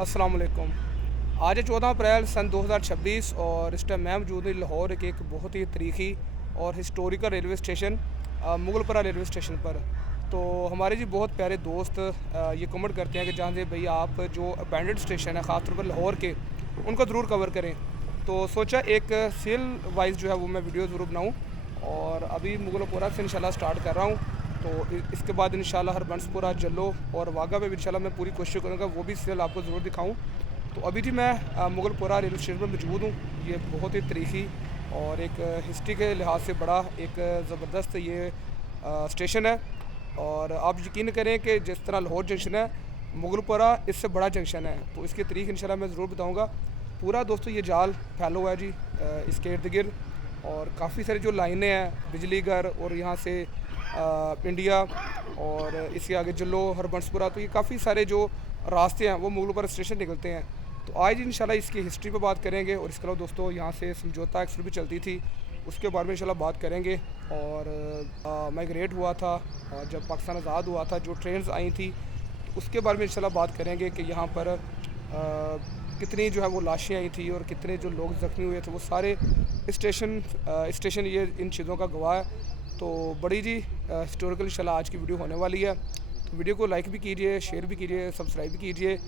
अस्सलाम वालेकुम। आज है 14 अप्रैल सन 2026 और इस टाइम मैं मौजूद हूँ लाहौर के एक बहुत ही तारीखी और historical railway station Mughalpura railway station पर। तो हमारे जी बहुत प्यारे दोस्त ये कमेंट करते हैं कि जहाँ से भाई आप जो अबैंडेड स्टेशन है ख़ासतौर पर लाहौर के उनको ज़रूर कवर करें। तो सोचा एक सेल वाइज जो है वो मैं वीडियो ज़रूर बनाऊँ और अभी मुगलपुरा से इंशाल्लाह स्टार्ट कर रहा हूँ। तो इसके बाद इंशाल्लाह हरबंसपुरा, जल्लो और वाघा पे भी इंशाल्लाह मैं पूरी कोशिश करूँगा वो भी सेल आपको ज़रूर दिखाऊँ। तो अभी जी मैं मुगलपुरा रेलवे स्टेशन पर मौजूद हूँ। ये बहुत ही तारीखी और एक हिस्ट्री के लिहाज से बड़ा एक ज़बरदस्त ये स्टेशन है। और आप यकीन करें कि जिस तरह लाहौर जंक्शन है, मुगलपुरा इससे बड़ा जंक्शन है। तो इसकी तारीख इंशाल्लाह मैं ज़रूर बताऊँगा। पूरा दोस्तों ये जाल फैला हुआ है जी इसके इर्द गिर्द, और काफ़ी सारी जो लाइनें हैं बिजली घर और यहाँ से इंडिया और इसके आगे जल्लो, हरबंसपुरा, तो ये काफ़ी सारे जो रास्ते हैं वो मुगलपुरा स्टेशन निकलते हैं। तो आज इंशाल्लाह इसकी हिस्ट्री पे बात करेंगे और इसके अलावा दोस्तों यहाँ से समझौता एक्सप्रेस भी चलती थी, उसके बारे में इंशाल्लाह बात करेंगे। और माइग्रेट हुआ था और जब पाकिस्तान आज़ाद हुआ था जो ट्रेन्स आई थी उसके बारे में इंशाल्लाह बात करेंगे कि यहाँ पर कितनी जो है वो लाशें आई थी और कितने जो लोग ज़ख्मी हुए थे। वो सारे स्टेशन ये इन चीज़ों का गवाह है। तो बड़ी जी हिस्टोरिकल इंशाल्लाह आज की वीडियो होने वाली है। तो वीडियो को लाइक भी कीजिए, शेयर भी कीजिए, सब्सक्राइब भी कीजिए।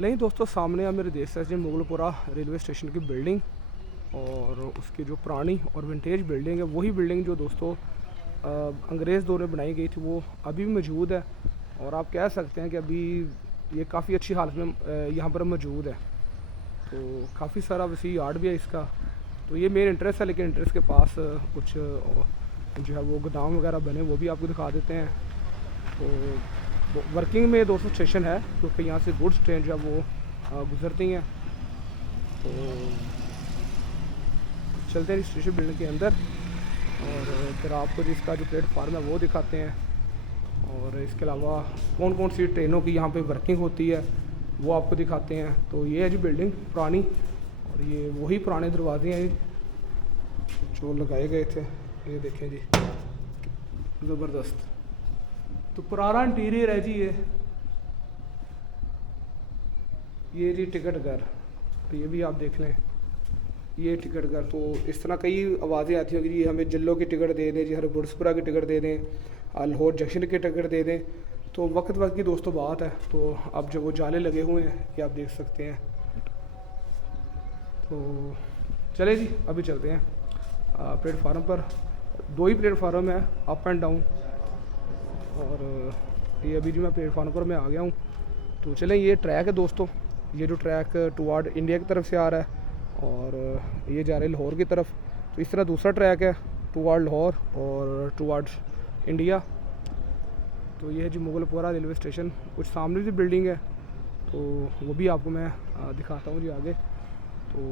नहीं दोस्तों, सामने आप मेरे देख सकते हैं मुगलपुरा रेलवे स्टेशन की बिल्डिंग और उसकी जो पुरानी और विंटेज बिल्डिंग है वही बिल्डिंग जो दोस्तों अंग्रेज़ दौर में बनाई गई थी वो अभी भी मौजूद है। और आप कह सकते हैं कि अभी ये काफ़ी अच्छी हालत में यहाँ पर मौजूद है। तो काफ़ी सारा वसी यार्ड भी है इसका। तो ये मेन इंटरेस्ट है, लेकिन इंटरेस्ट के पास कुछ जो है वो गोदाम वगैरह बने वो भी आपको दिखा देते हैं। तो वर्किंग में दोस्तों स्टेशन है क्योंकि यहाँ से गुड्स ट्रेन जो है वो गुजरती हैं। तो चलते हैं स्टेशन बिल्डिंग के अंदर और फिर आपको जिसका जो प्लेटफार्म है वो दिखाते हैं और इसके अलावा कौन कौन सी ट्रेनों की यहाँ पे वर्किंग होती है वो आपको दिखाते हैं। तो ये है जी बिल्डिंग पुरानी और ये वही पुराने दरवाजे हैं जो लगाए गए थे। ये देखें जी, ज़बरदस्त। तो पुराना इंटीरियर है जी ये जी टिकट घर। तो ये भी आप देख लें, ये टिकट घर। तो इस तरह कई आवाज़ें आती होंगी जी हमें जल्लो की टिकट दे दें, जी हरबंसपुरा की टिकट दे दें, लाहौर जंक्शन की टिकट दे दें। तो वक्त वक्त की दोस्तों बात है। तो अब जो वो जाले लगे हुए हैं ये आप देख सकते हैं। तो चले जी अभी चलते हैं प्लेटफार्म पर। दो ही प्लेटफार्म है, अप एंड डाउन। और ये अभी जी मैं प्लेटफार्म पर मैं आ गया हूँ। तो चलें, ये ट्रैक है दोस्तों, ये जो ट्रैक टुवार्ड इंडिया की तरफ से आ रहा है और ये जा रहा है लाहौर की तरफ। तो इस तरह दूसरा ट्रैक है टुवार्ड लाहौर और टुवार्ड इंडिया। तो ये है जी मुगलपुरा रेलवे स्टेशन। कुछ सामने भी बिल्डिंग है तो वो भी आपको मैं दिखाता हूँ जी आगे। तो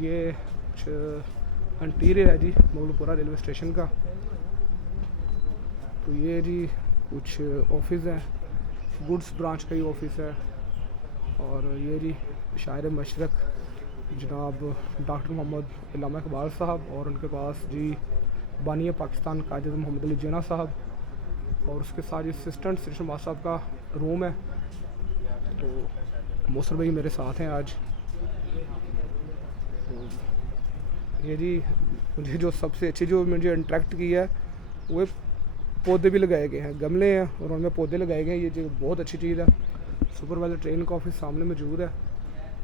ये कुछ इंटीरियर है जी मुगलपुरा रेलवे स्टेशन का। तो ये जी कुछ ऑफिस हैं, गुड्स ब्रांच का ही ऑफिस है। और ये जी शायर मशरक जनाब डॉक्टर मोहम्मद इल्लामा इकबाल साहब और उनके पास जी बानी पाकिस्तान कायद मोहम्मद अली जिन्ना साहब और उसके साथ असिस्टेंट स्टेशन मास्टर साहब का रूम है। तो मौसर भाई मेरे साथ हैं आज। तो ये जी मुझे जो सबसे अच्छी जो मुझे इंटरेक्ट की है वो पौधे भी लगाए गए हैं, गमले हैं और उनमें पौधे लगाए गए हैं। ये जो बहुत अच्छी चीज़ है। सुपरवाइजर ट्रेन का ऑफिस सामने मौजूद है।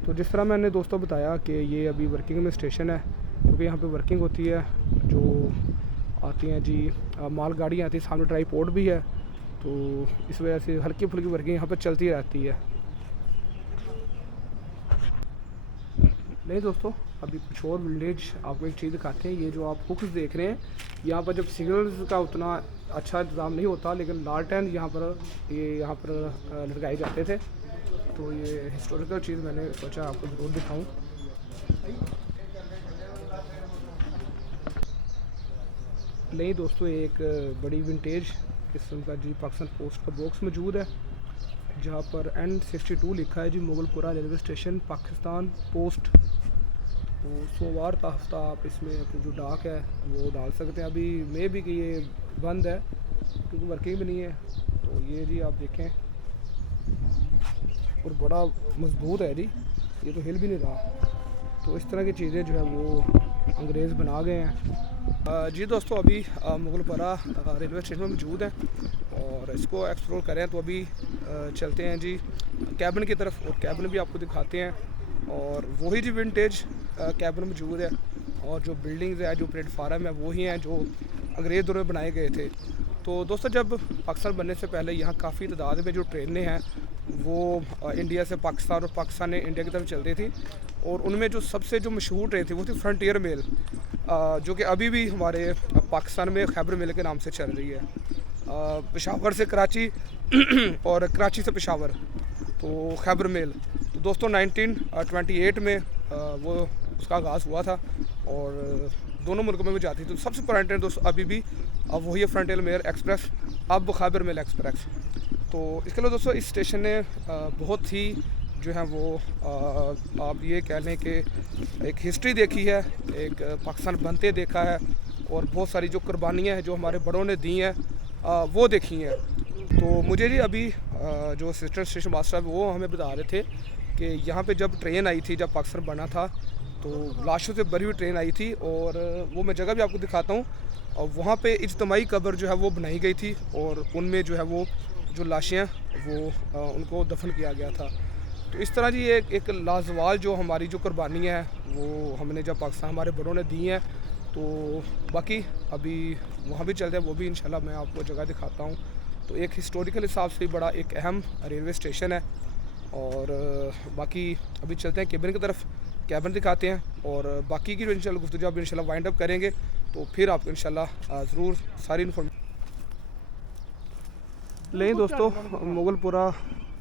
तो जिस तरह मैंने दोस्तों बताया कि ये अभी वर्किंग में स्टेशन है क्योंकि यहाँ पे वर्किंग होती है, जो आती हैं जी माल गाड़ियाँ आती हैं, सामने ड्राई पोर्ट भी है। तो इस वजह से हल्की फुल्की वर्किंग यहाँ पर चलती रहती है। नहीं दोस्तों, अभी कुछ और विलेज आपको एक चीज़ दिखाते हैं। ये जो आप हुक्स देख रहे हैं, यहाँ पर जब सिग्नल्स का उतना अच्छा इंतज़ाम नहीं होता लेकिन लालटेन यहाँ पर लगाए जाते थे। तो ये हिस्टोरिकल चीज़ मैंने सोचा आपको ज़रूर दिखाऊं। नहीं दोस्तों, एक बड़ी विंटेज किस्म का जी पाकिस्तान पोस्ट का बॉक्स मौजूद है जहाँ पर N62 लिखा है जी Mughalpura railway station Pakistan post. तो सोमवार का हफ्ता आप इसमें अपनी जो डाक है वो डाल सकते हैं। अभी मे भी कि ये बंद है क्योंकि वर्किंग भी नहीं है। तो ये जी आप देखें और बड़ा मजबूत है जी, ये तो हिल भी नहीं रहा। तो इस तरह की चीज़ें जो है वो अंग्रेज़ बना गए हैं। जी दोस्तों, अभी मुगलपरा रेलवे स्टेशन में मौजूद हैं और इसको एक्सप्लोर करें तो अभी चलते हैं जी कैबिन की तरफ, और कैबिन भी आपको दिखाते हैं। और वही जी विंटेज कैबिन मौजूद है, और जो बिल्डिंग्स है, जो प्लेटफार्म है, वही हैं जो अंग्रेज़ दौर में बनाए गए थे। तो दोस्तों, जब पाकिस्तान बनने से पहले यहाँ काफ़ी तादाद में जो ट्रेनें हैं वो इंडिया से पाकिस्तान और पाकिस्तान ने इंडिया की तरफ चलती थी, और उनमें जो सबसे जो मशहूर ट्रेन थी वो थी फ्रंटियर मेल, जो कि अभी भी हमारे पाकिस्तान में खैबर मेल के नाम से चल रही है। पेशावर से कराची और कराची से पेशावर, तो खैबर मेल। तो दोस्तों 1928 में वो उसका आगाज़ हुआ था और दोनों मुल्कों में भी जाती थी। तो सबसे पुरानी ट्रेन दोस्तों अभी भी अब वही है फ्रंटियर मेल एक्सप्रेस, अब खैबर मेल एक्सप्रेस। तो इसके लिए दोस्तों इस स्टेशन ने बहुत ही जो है वो आप ये कह लें कि एक हिस्ट्री देखी है, एक पाकिस्तान बनते देखा है, और बहुत सारी जो कुर्बानियाँ हैं जो हमारे बड़ों ने दी हैं वो देखी हैं। तो मुझे जी अभी जो असिस्टेंट स्टेशन मास्टर वो हमें बता रहे थे कि यहाँ पे जब ट्रेन आई थी, जब पाकिस्तान बना था, तो लाशों से भरी हुई ट्रेन आई थी, और वो मैं जगह भी आपको दिखाता हूँ। और वहाँ पे इज्तमाही कब्र जो है वो बनाई गई थी, और उनमें जो है वो जो लाशें हैं वो उनको दफन किया गया था। तो इस तरह जी एक लाजवाल जो हमारी जो कुर्बानियाँ हैं वो हमने जब पाकिस्तान हमारे बड़ों ने दी हैं। तो बाकी अभी वहाँ भी चलते हैं, वो भी इंशाल्लाह मैं आपको जगह दिखाता हूँ। तो एक हिस्टोरिकल हिसाब से बड़ा एक अहम रेलवे स्टेशन है। और बाकी अभी चलते हैं केबिन की तरफ, कैबिन दिखाते हैं, और बाकी की जो इंशाल्लाह गुफ्तगू जब इंशाल्लाह वाइंड अप करेंगे तो फिर आपको इंशाल्लाह ज़रूर सारी इन्फॉर्मेशन लें। दोस्तों, मुगलपुरा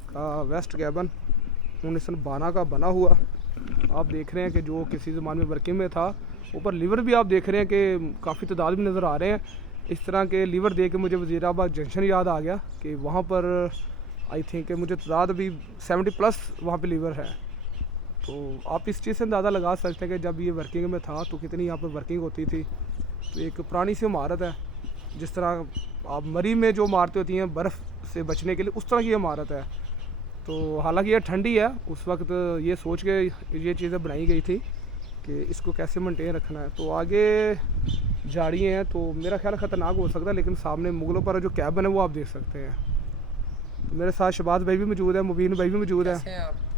का वेस्ट कैबिन 1912 का बना हुआ आप देख रहे हैं कि जो किसी ज़माने में वर्किंग में था। ऊपर लीवर भी आप देख रहे हैं कि काफ़ी तादाद भी नज़र आ रहे हैं। इस तरह के लीवर देख के मुझे वज़ीराबाद जंक्शन याद आ गया कि वहाँ पर आई थिंक मुझे तादाद अभी 70+ वहाँ पे लीवर है। तो आप इस चीज़ से अंदाज़ा लगा सकते हैं कि जब ये वर्किंग में था तो कितनी यहाँ पर वर्किंग होती थी। तो एक पुरानी सी इमारत है, जिस तरह आप मरी में जो इमारतें होती हैं बर्फ़ से बचने के लिए, उस तरह की इमारत है। तो हालांकि ये ठंडी है, उस वक्त ये सोच के ये चीज़ें बनाई गई थी कि इसको कैसे मेंटेन रखना है। तो आगे झाड़ियाँ हैं, तो मेरा ख्याल ख़तरनाक हो सकता है, लेकिन सामने मुगलों पर जो कैबिन है वो आप देख सकते हैं। तो मेरे साथ शहबाज भाई भी मौजूद है, मुबीन भाई भी मौजूद है,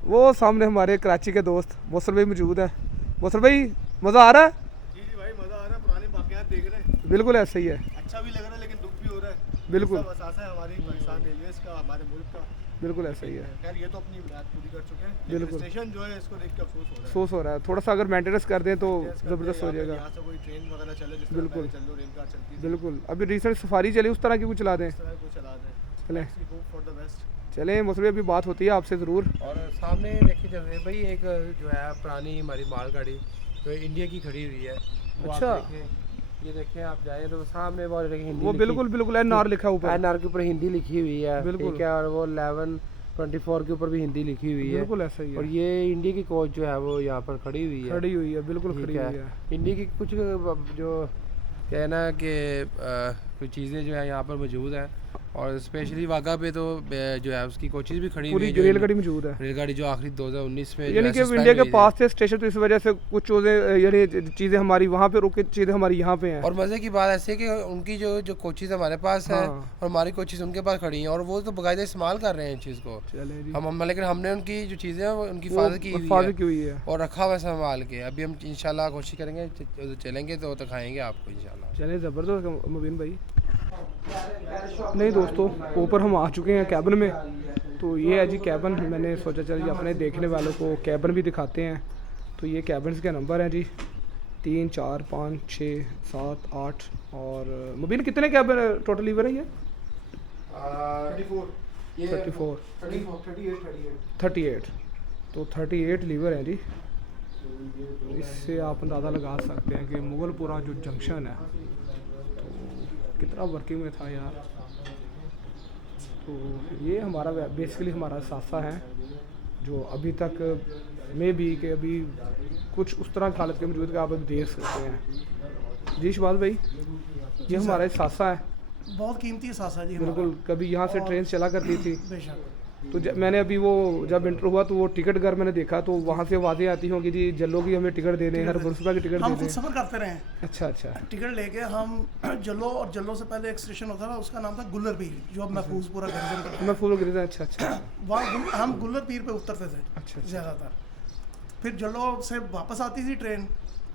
वो सामने हमारे कराची के दोस्त मोसर भाई मौजूद है। मोसर भाई, मज़ा आ रहा है? जी जी भाई, मज़ा आ रहा है, पुराने वाक़यात देख रहे हैं। बिल्कुल ऐसा ही है, अच्छा भी लग रहा है लेकिन दुख भी हो रहा है। बिल्कुल असासा है हमारी पाकिस्तान रेलवेज़ का, हमारे मुल्क का। बिल्कुल ऐसा ही है। खैर ये तो अपनी बुनियाद पूरी कर चुके हैं, बिल्कुल। स्टेशन जो है इसको देख के अफसोस हो रहा है। अफसोस हो रहा है, थोड़ा सा अगर मेंटेनेंस कर दें तो ज़बरदस्त हो जाएगा। यहाँ से कोई ट्रेन वगैरह चले जिस बिल्कुल। तरह चल रेल कार चलती है, बिल्कुल। अभी रिसेंट सफारी चली, उस तरह की कुछ चला दें। इस तरह को चला दें। चलें होप फॉर द बेस्ट। चलें मोसर भाई, अभी बात होती है आपसे ज़रूर। और सामने देखिए चल रहे भाई एक जो है पुरानी हमारी मालगाड़ी जो इंडिया की खड़ी हुई है। वो अच्छा। आप देखें, ये देखें आप जाएं तो सामने वो हिंदी वो बिल्कुल बिल्कुल एनआर लिखा ऊपर, एनआर के ऊपर हिंदी लिखी हुई है। बिल्कुल। ठीक है, और वो 1124 के ऊपर भी हिंदी लिखी हुई है। बिल्कुल ऐसा ही और है, ये इंडिया की कोच जो है वो यहाँ पर खड़ी हुई है। खड़ी हुई है, बिल्कुल ठीक खड़ी हुई है। इंडिया की कुछ जो कहना कि कुछ चीज़ें जो है यहाँ पर मौजूद हैं, और स्पेशली वाघा पे तो जो है उसकी कोचेज़ भी खड़ी हुई पूरी है, जो रेलगाड़ी मौजूद है, रेलगाड़ी जो आखिरी 2019 में यानी कि इंडिया के पास थे स्टेशन, तो इस वजह से कुछ चीज़ें यानी चीज़ें हमारी वहाँ पे रुकी, चीज़ें हमारी यहाँ पे हैं। और मज़े की बात ऐसी है कि उनकी जो कोचेज़ हमारे पास हैं हाँ। और हमारी कोचेज़ उनके पास खड़ी हैं, और वो तो बाकायदा इस्तेमाल कर रहे हैं इस चीज़ को। चलें जी, हम लेकिन हमने उनकी जो चीज़ें हैं वो उनकी वो हिफाजत की हिफाजत की हुई है। और रखा हुआ है संभाल के। अभी हम इंशाल्लाह कोशिश करेंगे, चलेंगे तो दिखाएंगे आपको इंशाल्लाह। चलें, ज़बरदस्त मुबीन भाई। नहीं दोस्तों, ऊपर हम आ चुके हैं कैबिन में। तो ये है जी कैबिन, मैंने सोचा चल जी अपने देखने वालों को कैबिन भी दिखाते हैं। तो ये कैबिन के नंबर हैं जी 3, 4, 5, 6, 7, 8। और मुबीन कितने कैबिन टोटल लीवर है ये? 34, 38। तो 38 लीवर हैं जी। इससे आप अंदाज़ा लगा सकते हैं कि मुगलपुरा जो जंक्शन है तो कितना वर्किंग में था यार। तो ये हमारा बेसिकली हमारा सासा है जो अभी तक में भी कि अभी कुछ उस तरह की हालत के मौजूद का आप अभी देख सकते हैं। जी शहबाज भाई, ये हमारा सासा है, बहुत कीमती सासा जी हमारा। बिल्कुल। कभी यहाँ से ट्रेन चला करती थी, बेशक। तो मैंने अभी वो जब इंटर हुआ तो वो टिकट घर मैंने देखा तो वहाँ से आवाज़ें आती होंगी जी जल्लो की हमें टिकट दे दें, हर मुनसिपा की टिकट हम दे खुद दें। सफ़र करते रहे हैं अच्छा अच्छा टिकट लेके हम जल्लो, और जल्लो से पहले एक स्टेशन होता था उसका नाम था गुल्लर पीर, जो अब महफूजपुरा गंजन का मैं फूल गिर अच्छा अच्छा वहाँ हम गुल्लर पीर पे उतरते थे अच्छा। ज़्यादातर। फिर जल्लो से वापस आती थी ट्रेन,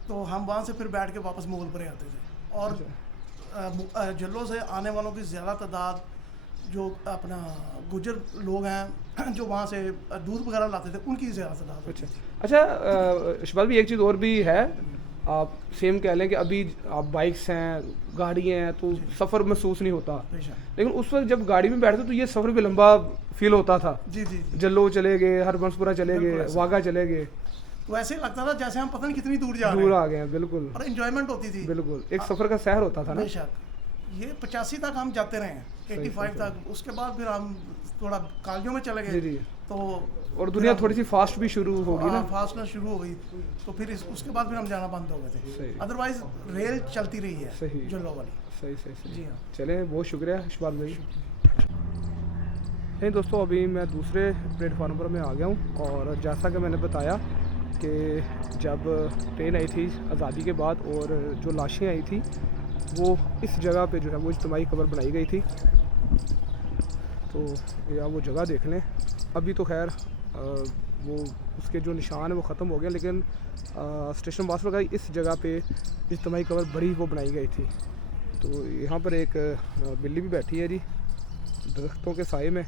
तो हम वहाँ से फिर बैठ के वापस मुगलपुरे आते थे। और जल्लो से आने वालों की ज़्यादा तादाद जो अपना गुजर लोग हैं जो वहाँ से दूध वगैरह लाते थे उनकी ज़्यादा तादाद होती थी। अच्छा शबाज भी एक चीज़ और भी है, आप सेम कह लें कि अभी आप बाइक्स हैं, गाड़ियाँ हैं, तो सफ़र महसूस नहीं होता, बेशक। लेकिन उस वक्त जब गाड़ी में बैठते तो ये सफ़र भी लंबा फील होता था। जी जी जी। जल्लो चले गए, हरबंसपुरा चले बिल्कुल गए, ऐसा। वाघा चले गए, तो ऐसे ही लगता था जैसे हम पता नहीं कितनी दूर जा रहे दूर हैं, आ गए हैं, बिल्कुल और इंजॉयमेंट होती थी। बिल्कुल एक सफ़र का सहर होता था ना। बेशक। ये 85 तक हम जाते रहे हैं, 85 तक। उसके बाद फिर हम थोड़ा कॉलेजों में चले जी गए, जी। तो और दुनिया थोड़ी सी फास्ट भी शुरू होगी ना। फास्टनेस शुरू हो गई, तो फिर उसके बाद फिर हम जाना बंद हो गए थे। सही। अदरवाइज रेल चलती रही है सही। जल्लो वाली। सही सही सही। जी हाँ। चलें, बहुत शुक्रिया इशबाल भाई। नहीं दोस्तों, अभी मैं दूसरे प्लेटफार्म पर मैं आ गया हूँ, और जैसा कि मैंने बताया कि जब ट्रेन आई थी आज़ादी के बाद और जो लाशें आई थी वो इस जगह पे जो है वो इज्तिमाई कब्र बनाई गई थी। तो या वो जगह देख लें, अभी तो खैर वो उसके जो निशान है वो ख़त्म हो गया, लेकिन स्टेशन मास्टर का इस जगह पे इज्तिमाई कब्र बड़ी वो बनाई गई थी। तो यहाँ पर एक बिल्ली भी बैठी है जी दरख्तों के साए में।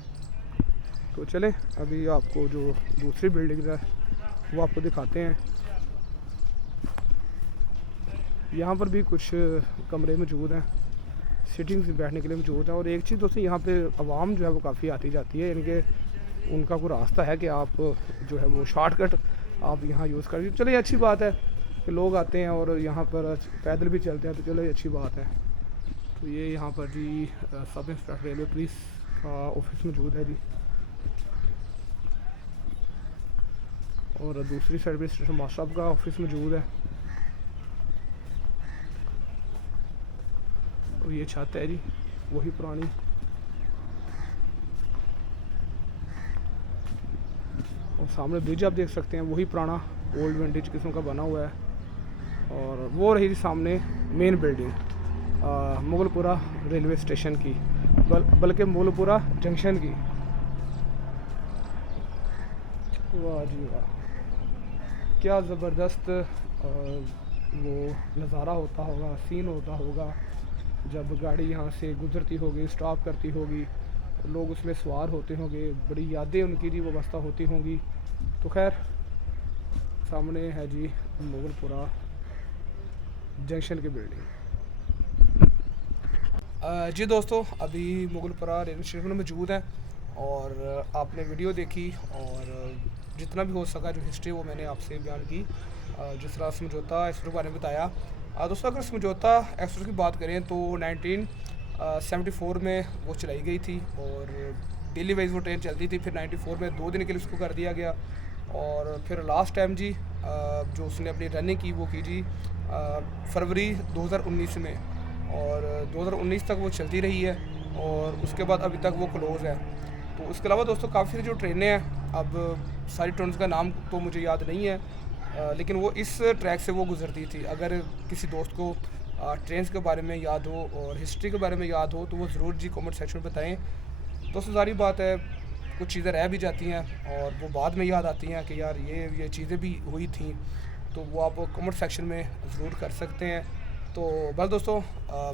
तो चलें अभी आपको जो दूसरी बिल्डिंग है वो आपको दिखाते हैं। यहाँ पर भी कुछ कमरे मौजूद हैं, सिटिंग्स बैठने के लिए मौजूद है। और एक चीज़ दोस्तों, यहाँ पे आवाम जो है वो काफ़ी आती जाती है, यानी कि उनका कोई रास्ता है कि आप जो है वो शॉर्टकट आप यहाँ यूज़ कर। चलो ये अच्छी बात है कि लोग आते हैं और यहाँ पर पैदल भी चलते हैं, तो चलो ये अच्छी बात है। तो ये यहाँ पर जी सब इंस्पेक्टर रेलवे पुलिस का ऑफिस मौजूद है जी, और दूसरी साइड पर स्टेशन मास्टर साहब का ऑफिस मौजूद है। और ये छत है जी वही पुरानी। और सामने ब्रिज आप देख सकते हैं, वही पुराना ओल्ड विंटेज किस्म का बना हुआ है। और वो रही जी सामने main building Mughalpura railway station की, बल्कि मुगलपुरा जंक्शन की। वाह जी वाह, क्या ज़बरदस्त वो नज़ारा होता होगा, सीन होता होगा जब गाड़ी यहाँ से गुजरती होगी, स्टॉप करती होगी, लोग उसमें सवार होते होंगे, बड़ी यादें उनकी जी वाबस्ता होती होंगी। तो खैर सामने है जी मुगलपुरा जंक्शन की बिल्डिंग। जी दोस्तों, अभी मुगलपुरा रेलवे स्टेशन में मौजूद हैं और आपने वीडियो देखी और जितना भी हो सका जो हिस्ट्री वो मैंने आपसे बयान की। जिस तरह समझौता एक्सप्रेस के बारे में बताया दोस्तों, अगर समझौता एक्सप्रेस की बात करें तो 1974 में वो चलाई गई थी और डेली वाइज वो ट्रेन चलती थी। फिर 94 में 2 दिन के लिए उसको कर दिया गया, और फिर लास्ट टाइम जी जो उसने अपनी रनिंग की वो की जी फरवरी 2019 में, और 2019 तक वो चलती रही है और उसके बाद अभी तक वो क्लोज़ है। तो उसके अलावा दोस्तों काफ़ी जो ट्रेनें हैं, अब सारी ट्रेन्स का नाम तो मुझे याद नहीं है, लेकिन वो इस ट्रैक से वो गुज़रती थी। अगर किसी दोस्त को ट्रेन्स के बारे में याद हो और हिस्ट्री के बारे में याद हो तो वो ज़रूर जी कमेंट सेक्शन में बताएं। दोस्तों सारी बात है, कुछ चीज़ें रह भी जाती हैं और वो बाद में याद आती हैं कि यार ये चीज़ें भी हुई थी, तो वो आप कमेंट सेक्शन में ज़रूर कर सकते हैं। तो बस दोस्तों,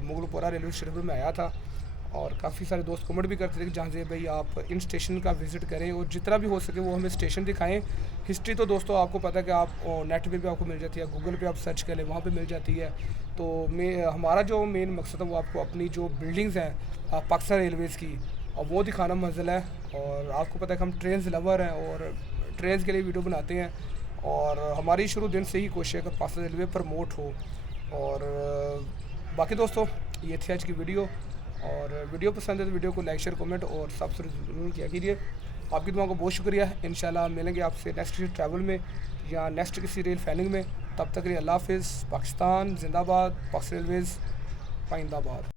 मुगलपुरा रेलवे स्टेशन में आया था और काफ़ी सारे दोस्त कमेंट भी करते थे कि जहाँ से भाई आप इन स्टेशन का विज़िट करें और जितना भी हो सके वो हमें स्टेशन दिखाएं। हिस्ट्री तो दोस्तों आपको पता है कि आप नेट पे भी आपको मिल जाती है, गूगल पे आप सर्च कर लें वहाँ पे मिल जाती है। तो हमारा जो मेन मकसद है वो आपको अपनी जो बिल्डिंग्स हैं पाकिस्तान रेलवेज़ की, और वो दिखाना मंजिल है। और आपको पता है कि हम ट्रेन लवर हैं और ट्रेन के लिए वीडियो बनाते हैं, और हमारी शुरू दिन से ही कोशिश है कि पाकिस्तान रेलवे प्रमोट हो। और बाकी दोस्तों ये थी आज की वीडियो, और वीडियो पसंद है तो वीडियो को लाइक शेयर कमेंट और सब्सक्राइब ज़रूर किया कीजिए। आपकी दुआ को बहुत शुक्रिया। इंशाल्लाह मिलेंगे आपसे नेक्स्ट ट्रैवल में या नेक्स्ट किसी रेल फैनिंग में। तब तक के लिए अल्लाह हाफिज़। पाकिस्तान जिंदाबाद, पाकिस्तान रेलवेज़ पाइंदाबाद।